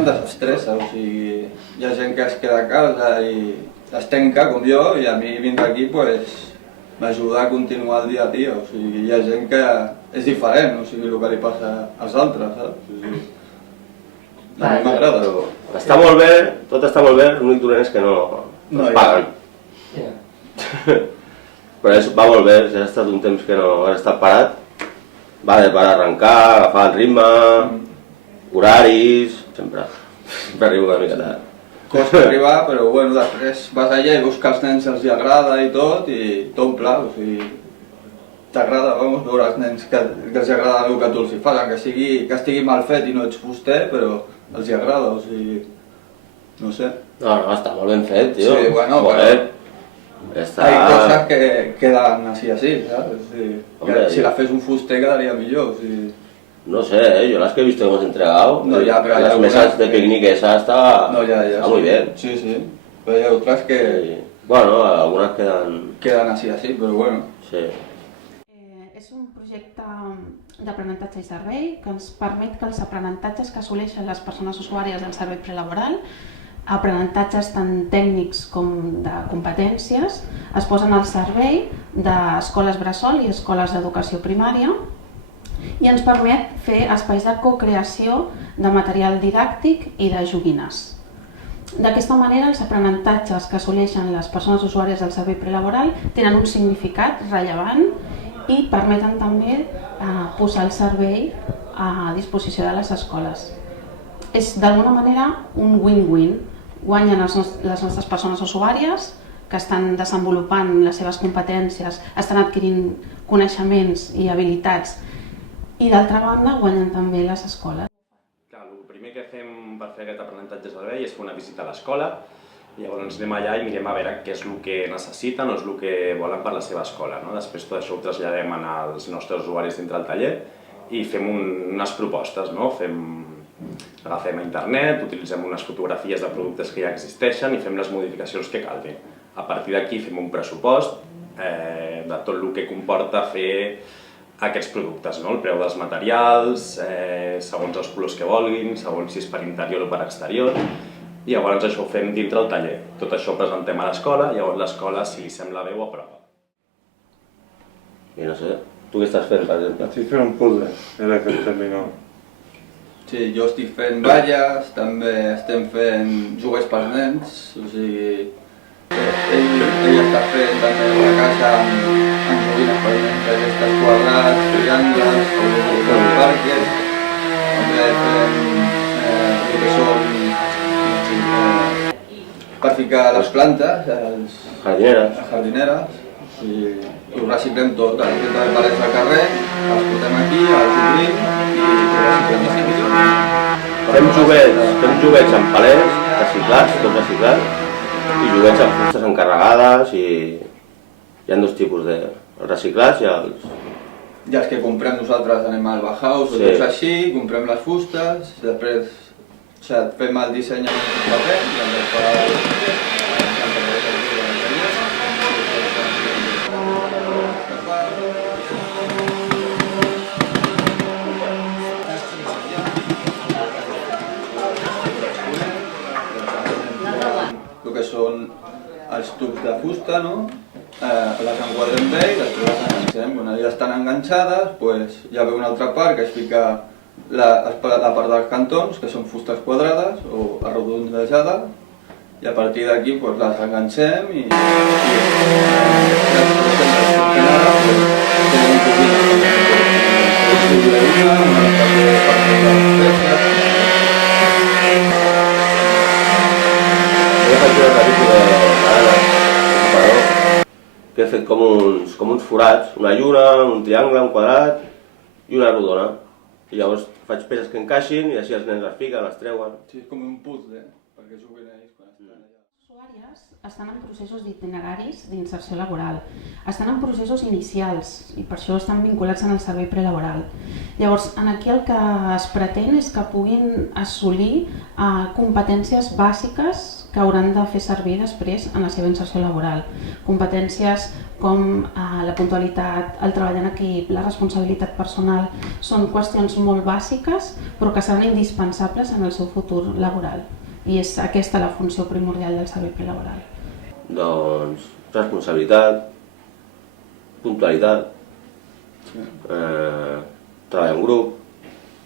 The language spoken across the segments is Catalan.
bastant desastresa, o sigui, hi ha gent que es queda a casa i es tanca com jo, i a mi vindre aquí m'ajuda a continuar el dia a dia, o sigui, hi ha gent que és diferent, o sigui, el que li passa als altres, saps? O sigui, a mi m'agrada. Està molt bé, tot està molt bé, l'únic dolent és que no es paguen. Però va molt bé, ja ha estat un temps que no ha estat parat, va bé per arrencar, agafar el ritme, horaris, sempre arribo una mica tard. Costa arribar, però bueno, després vas allà i veus que als nens els agrada i t'omple, o sigui, t'agrada, veure els nens que els agrada el que tu els hi fas, que estigui mal fet i no ets fuster, però els hi agrada, o sigui, no sé. No, està molt ben fet, tio. Sí, bueno, però hay cosas que quedan así, ¿sabes? O sigui, si la fes un fuster quedaría millor, o sigui... No sé, yo las que he visto que hemos entregado, no, ya, pero las mesas de picnic esa está muy bien. Sí, sí, pero hay otras que... Bueno, algunas quedan... Quedan así, pero bueno. Sí. És un projecte d'aprenentatge i servei que ens permet que els aprenentatges que assoleixen les persones usuàries del servei prelaboral, aprenentatges tant tècnics com de competències, es posen al servei d'escoles bressol i escoles d'educació primària, i ens permet fer espais de co-creació de material didàctic i de joguines. D'aquesta manera, els aprenentatges que assoleixen les persones usuàries del servei prelaboral tenen un significat rellevant i permeten també posar el servei a disposició de les escoles. És d'alguna manera un win-win. Guanyen les nostres persones usuàries, que estan desenvolupant les seves competències, estan adquirint coneixements i habilitats, i d'altra banda guanyen també les escoles. El primer que fem per fer aquest aprenentatge de servei és fer una visita a l'escola, i llavors anem allà i mirem a veure què és el que necessiten o és el que volen per la seva escola. Després tot això ho traslladem als nostres usuaris dintre del taller i fem unes propostes. Agafem a internet, utilitzem unes fotografies de productes que ja existeixen i fem les modificacions que calguin. A partir d'aquí fem un pressupost de tot el que comporta fer aquests productes, el preu dels materials, segons els colors que vulguin, segons si és per interior o per exterior, i llavors això ho fem dintre del taller. Tot això ho presentem a l'escola, i llavors l'escola, si li sembla bé, ho aprova. I no sé, tu què estàs fent, per exemple? Estic fent un puzzle, era que terminó. Sí, jo estic fent balles, també estem fent joguers pels nens, o sigui... Ell està fent també una casa amb joguines per nens, aquestes quadrats, triangles, parques, també fem el que són per ficar les plantes, les jardineres, i ho reciclem tot, reciclem parets al carrer, els portem aquí, els obrim i ho reciclem. Fem joguets amb palets, reciclats, tot reciclat, i joguets amb fustes encarregades, i hi ha dos tipus de reciclats i els... I els que comprem nosaltres anem al Bauhaus o tots així, comprem les fustes, després fem el disseny amb un paper, i el que són els tubs de fusta, les enquadrem bé i després les enganxem. Quan ja estan enganxades, ja ve una altra part que es fica la part dels cantons, que són fustes quadrades o arrodonejades, i a partir d'aquí les enganxem i que he fet com uns forats, una lluna, un triangle, un quadrat i una rodona. I llavors faig peces que encaixin i així els nens les fiquen, les treuen. Sí, és com un puzzle, perquè juguen ells quan estan allà. Els usuaris estan en processos d'itineraris d'inserció laboral, estan en processos inicials i per això estan vinculats en el servei prelaboral. Llavors, aquí el que es pretén és que puguin assolir competències bàsiques que hauran de fer servir després en la seva inserció laboral. Competències com la puntualitat, el treball en equip, la responsabilitat personal, són qüestions molt bàsiques però que seran indispensables en el seu futur laboral. I és aquesta la funció primordial del servei prelaboral. Doncs responsabilitat, puntualitat, treball en grup,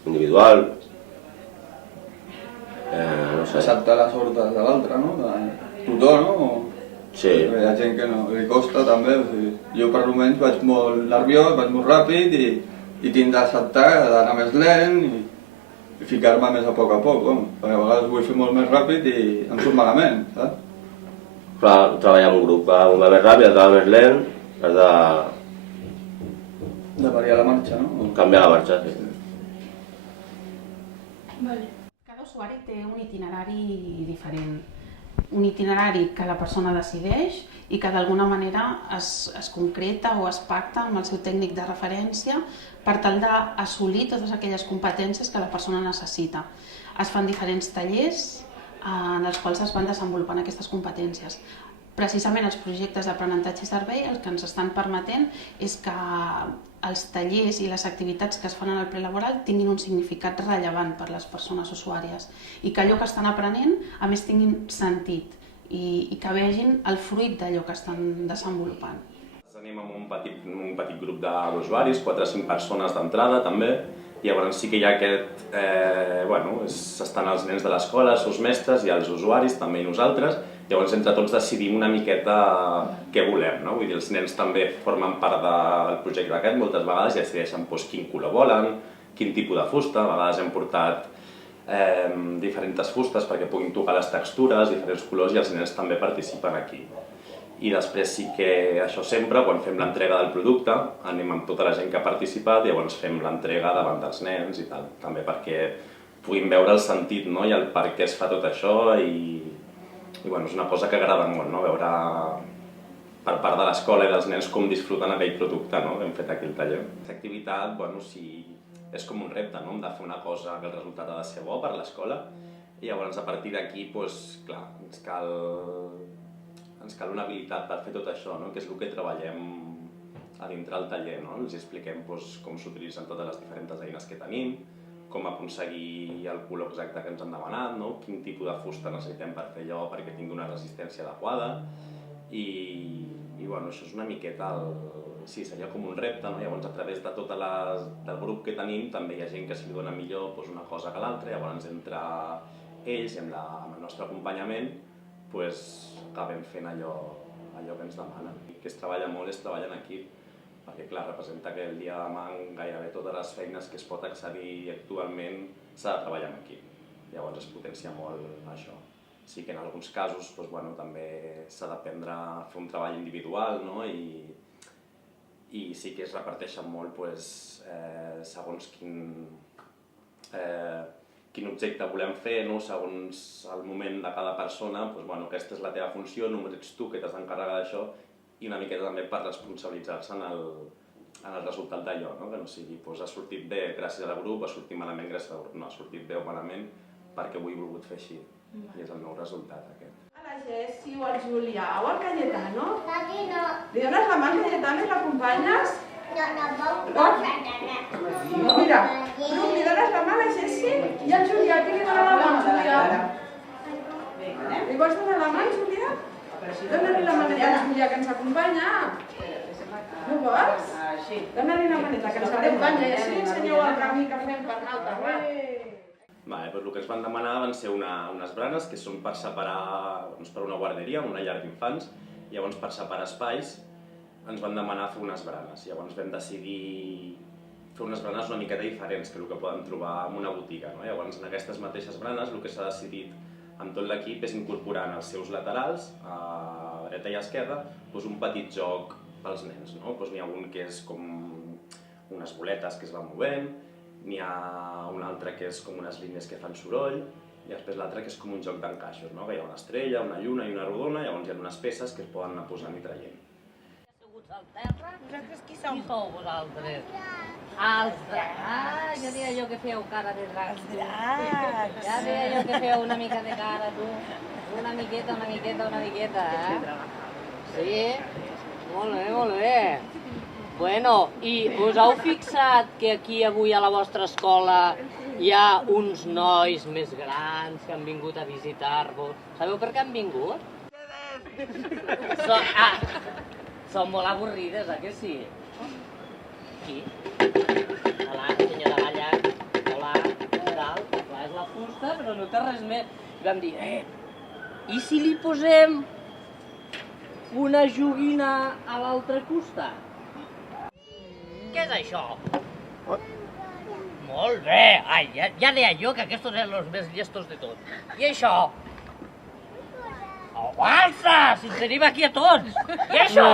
individual, no sé. Acceptar les ordres de l'altre, no? De tutor, no? Sí. Hi ha gent que no, li costa també. O sigui, jo per almenys vaig molt nerviós, vaig molt ràpid i tinc d'acceptar, d'anar més lent i ficar-me més a poc, perquè a vegades vull fer molt més ràpid i em surt malament, saps? Clar, treballar en un grup, un va més ràpid, l'altre va més lent, has de De variar la marxa, no? canviar la marxa. Sí. Cada usuari té un itinerari diferent. Un itinerari que la persona decideix i que d'alguna manera es concreta o es pacta amb el seu tècnic de referència per tal d'assolir totes aquelles competències que la persona necessita. Es fan diferents tallers en els quals es van desenvolupant aquestes competències. Precisament els projectes d'aprenentatge i servei el que ens estan permetent és que els tallers i les activitats que es fan en el prelaboral tinguin un significat rellevant per les persones usuàries i que allò que estan aprenent a més tinguin sentit i que vegin el fruit d'allò que estan desenvolupant. Anem amb un petit grup d'usuaris, 4 o 5 persones d'entrada també, i llavors sí que hi ha aquest... estan els nens de l'escola, els seus mestres i els usuaris, també i nosaltres, llavors entre tots decidim una miqueta què volem, no? Vull dir, els nens també formen part del projecte aquest moltes vegades i decideixen quin color volen, quin tipus de fusta, a vegades hem portat diferents fustes perquè puguin tocar les textures, diferents colors i els nens també participen aquí. I després sí que això sempre, quan fem l'entrega del producte, anem amb tota la gent que ha participat i llavors fem l'entrega davant dels nens i tal, també perquè puguin veure el sentit, no? I el per què es fa tot això i és una cosa que agrada molt, no? Veure per part de l'escola i dels nens com disfruten aquell producte, no? Que hem fet aquí al taller. Aquesta activitat, és com un repte, no? Hem de fer una cosa que el resultat ha de ser bo per l'escola i llavors a partir d'aquí, clar, ens cal una habilitat per fer tot això, no? Que és el que treballem a dintre del taller, no? Els expliquem com s'utilitzen totes les diferents eines que tenim, com aconseguir el color exacte que ens han demanat, no? Quin tipus de fusta necessitem per fer allò perquè tingui una resistència adequada i això és una miqueta sí, seria com un repte, no? Llavors a través de del grup que tenim també hi ha gent que s'hi dona millor una cosa que l'altra, llavors entre ells i amb el nostre acompanyament acabem fent allò que ens demanen. El que es treballa molt és treballar en equip, perquè clar, representa que el dia de demà gairebé totes les feines que es pot accedir actualment s'ha de treballar en equip. Llavors es potencia molt això. Sí que en alguns casos també s'ha d'aprendre a fer un treball individual, no? I sí que es reparteixen molt segons quin objecte volem fer, no? Segons el moment de cada persona, aquesta és la teva funció, només ets tu que t'has d'encarregar d'això i una miqueta també per responsabilitzar-se en el resultat d'allò, no? Que no sigui, ha sortit bé gràcies al grup, ha sortit malament gràcies al grup, no, ha sortit bé o malament perquè ho he volgut fer així i és el meu resultat aquest. A la Jessi o al Julià o al Cayetano? Aquí no. Li dones la mà al Cayetano i l'acompanyes? No. Mira, Bruc, li dones la mà a la Jessi i al Julià. Qui li dona la mà al Julià? Li vols donar la mà al Julià? Dóna-li la maneta al Julià que ens acompanya. No vols? Dóna-li la maneta que ens acompanya i així ensenyeu el camí que fem per anar al terreny. El que ens van demanar van ser unes branes que són per separar per una guarderia, una llar d'infants. Llavors, per separar espais, ens van demanar fer unes branes. Llavors vam decidir fer unes branes una miqueta diferents que el que poden trobar en una botiga. Llavors, en aquestes mateixes branes, el que s'ha decidit amb tot l'equip és incorporar en els seus laterals, a dreta i a esquerra, un petit joc pels nens. N'hi ha un que és com unes boletes que es van movent, n'hi ha un altre que és com unes línies que fan soroll, i després l'altre que és com un joc d'encaixos, que hi ha una estrella, una lluna i una rodona, llavors hi ha unes peces que es poden anar posant i traient. Asseguts al terra? Vosaltres qui sou? Qui sou vosaltres? Els dracs! Ja deia jo que fèieu cara de dracs, tu. Ja deia jo que fèieu una mica de cara, tu. Una miqueta, eh? Sí? Molt bé, molt bé. Bueno, i us heu fixat que aquí avui a la vostra escola hi ha uns nois més grans que han vingut a visitar-vos? Sabeu per què han vingut? Són molt avorrides, eh que sí? Qui? Hola, senyora Galla. Hola, què tal? Clar, és la fusta, però no té res més. I vam dir, i si li posem una joguina a l'altre costat? Què és això? Molt bé! Ai, ja deia jo que aquests eren els més llestos de tot. I això? Oh, balsa! Si en tenim aquí a tots! I això?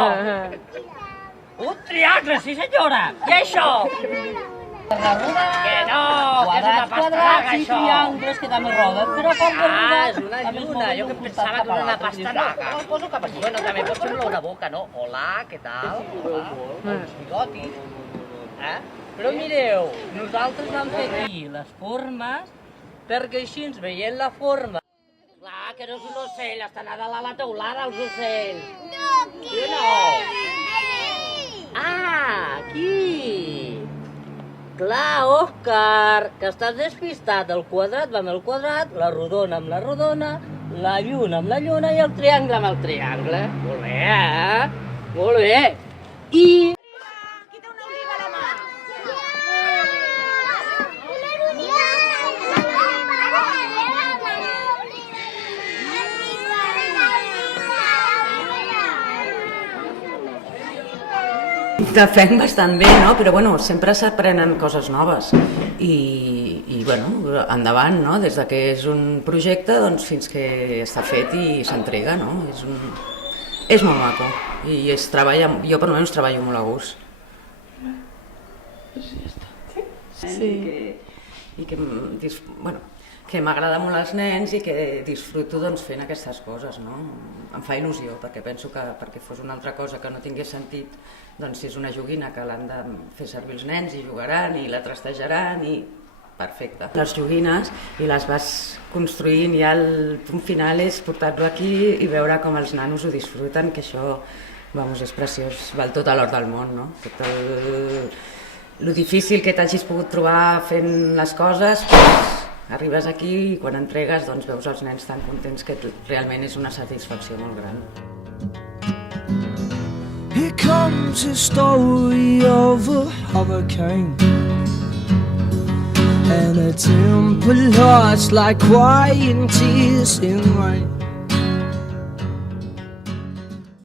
Un triangle, sí senyora! I això? Que no! Que és una pastanaga, això! Triangles que també roden, però com de lluna... és una lluna! Jo que pensava que era una pastanaga. El poso cap aquí. Bueno, també pot semblar una boca, no? Hola, què tal? Hola. Uns bigotis. Però mireu, nosaltres vam fer aquí les formes perquè així ens veient la forma. Clar, que no és un ocell, estan a dalt a la teulada els ocells. No, aquí! Ah, aquí! Clar, Òscar, que estàs despistat. El quadrat va amb el quadrat, la rodona amb la rodona, la lluna amb la lluna i el triangle amb el triangle. Molt bé, eh? Molt bé. I... Te fem bastant bé, no? Però bueno, sempre s'aprenen coses noves i bueno, endavant, no? Des de que és un projecte doncs, fins que està fet i s'entrega, no? És molt maco i jo per almenys treballo molt a gust. Sí. I que m'agrada molt als nens i que disfruto doncs, fent aquestes coses, no? Em fa il·lusió, perquè penso que perquè fos una altra cosa que no tingués sentit, doncs és una joguina que l'han de fer servir els nens i jugaran i la trastejaran i perfecte. Les joguines i les vas construint i el punt final és portar-lo aquí i veure com els nanos ho disfruten, que això, vamos, és preciós, val tot l'or del món, no? Lo difícil que t'hagis pogut trobar fent les coses, doncs, arribes aquí i quan entregues doncs, veus els nens tan contents que realment és una satisfacció molt gran. Here comes the story of a hurricane and a temple lost like quiet tears in rain.